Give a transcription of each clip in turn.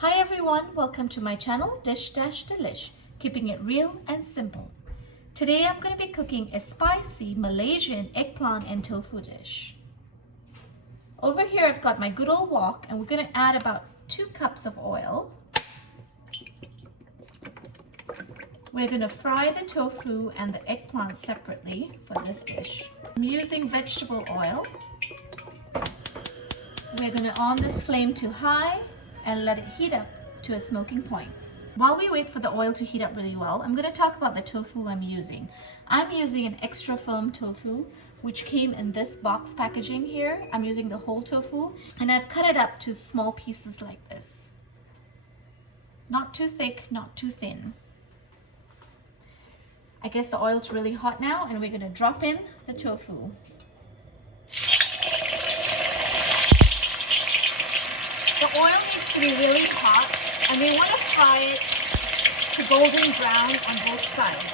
Hi everyone, welcome to my channel Dishdashdelish, keeping it real and simple. Today I'm going to be cooking a spicy Malaysian eggplant and tofu dish. Over here I've got my good old wok and we're going to add about 2 cups of oil. We're going to fry the tofu and the eggplant separately for this dish. I'm using vegetable oil. We're going to on this flame to high and let it heat up to a smoking point. While we wait for the oil to heat up really well, I'm going to talk about the tofu I'm using. I'm using an extra firm tofu, which came in this box packaging here. I'm using the whole tofu, and I've cut it up to small pieces like this. Not too thick, not too thin. I guess the oil's really hot now, and we're going to drop in the tofu. The oil needs to be really hot, and we want to fry it to golden brown on both sides.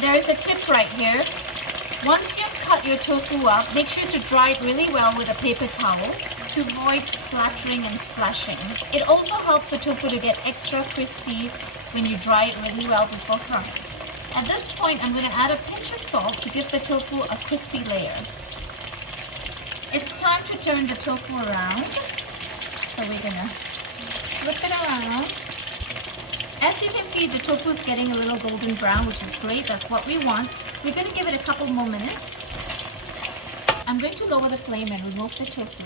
There is a tip right here. Once you've cut your tofu up, make sure to dry it really well with a paper towel to avoid splattering and splashing. It also helps the tofu to get extra crispy when you dry it really well before frying. At this point, I'm going to add a pinch of salt to give the tofu a crispy layer. It's time to turn the tofu around. So we're gonna flip it around. As you can see, the tofu is getting a little golden brown, which is great. That's what we want. We're gonna give it a couple more minutes. I'm going to lower the flame and remove the tofu.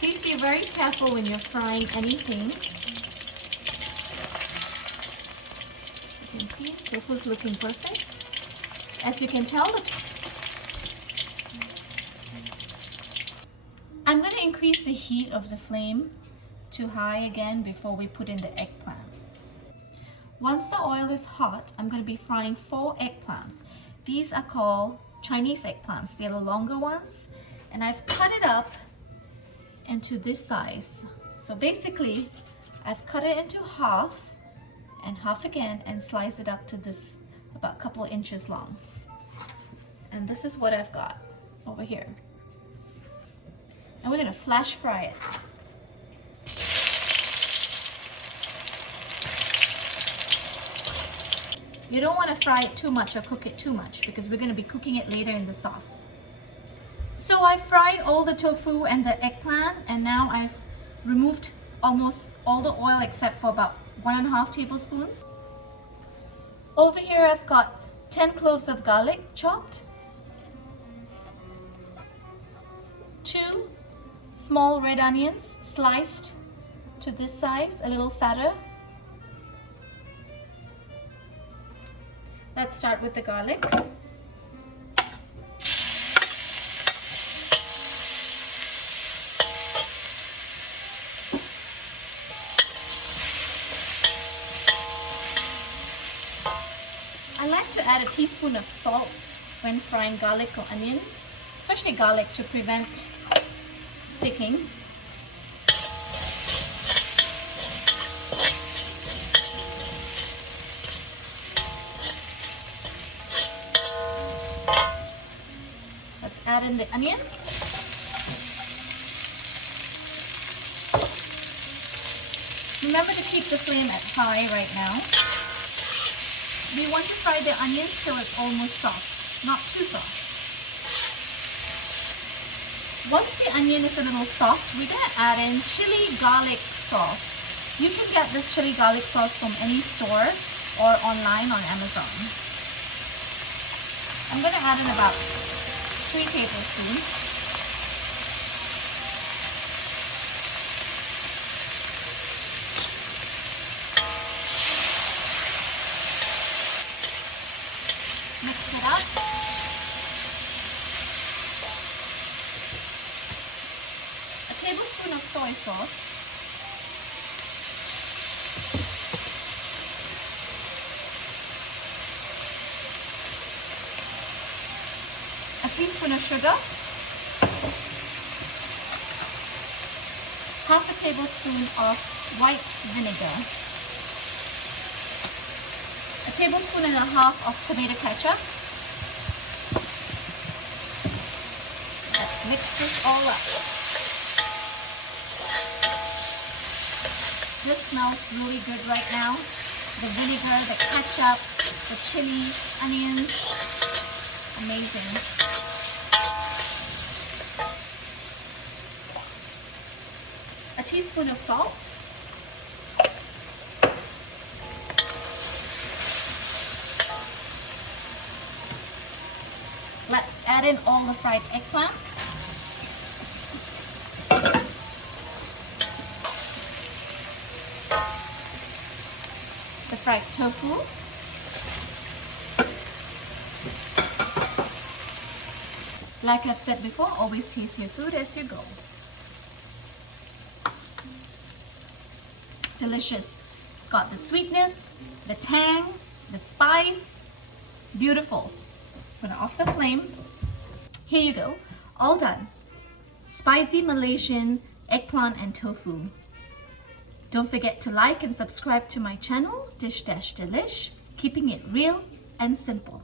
Please be very careful when you're frying anything. You can see, tofu is looking perfect. As you can tell, I'm going to increase the heat of the flame to high again before we put in the eggplant. Once the oil is hot, I'm going to be frying 4 eggplants. These are called Chinese eggplants. They're the longer ones, and I've cut it up into this size. So basically, I've cut it into half and half again and slice it up to this about a couple of inches long. And this is what I've got over here. And we're going to flash fry it. You don't want to fry it too much or cook it too much because we're going to be cooking it later in the sauce. So I fried all the tofu and the eggplant, and now I've removed almost all the oil except for about 1.5 tablespoons. Over here I've got 10 cloves of garlic chopped, 2 small red onions sliced to this size, a little fatter. Let's start with the garlic. I like to add a teaspoon of salt when frying garlic or onion, especially garlic, to prevent sticking. Let's add in the onions. Remember to keep the flame at high right now. We want to fry the onions till it's almost soft, not too soft. Once the onion is a little soft, we're going to add in chili garlic sauce. You can get this chili garlic sauce from any store or online on Amazon. I'm going to add in about 3 tablespoons. Mix it up. A tablespoon of soy sauce. A teaspoon of sugar. Half a tablespoon of white vinegar. A tablespoon and a half of tomato ketchup. Let's Mix this all up. This smells really good right now. The vinegar, the ketchup, the chili, onions. Amazing. A teaspoon of salt. Let's add in all the fried eggplant. The fried tofu. Like I've said before, always taste your food as you go. Delicious. It's got the sweetness, the tang, the spice. Beautiful. Put it off the flame. Here you go. All done. Spicy Malaysian eggplant and tofu. Don't forget to like and subscribe to my channel, Dishdashdelish, keeping it real and simple.